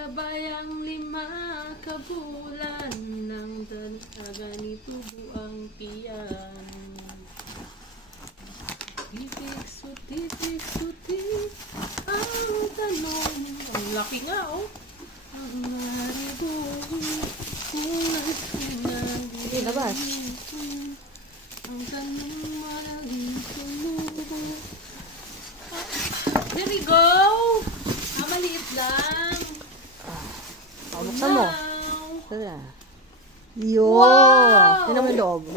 Labayang 5 kabulan ng dalaga ni tubo ang tiyan. Titik-suti ang tanong. Ang laki nga, oh. Ang maribuhi kung nagsinag. Sige, labas. Ang tanong maraming tumubo. There we go! Maliit lang. Buksan mo. Wow! Wala. Yo! Wow! Yun naman yung loob.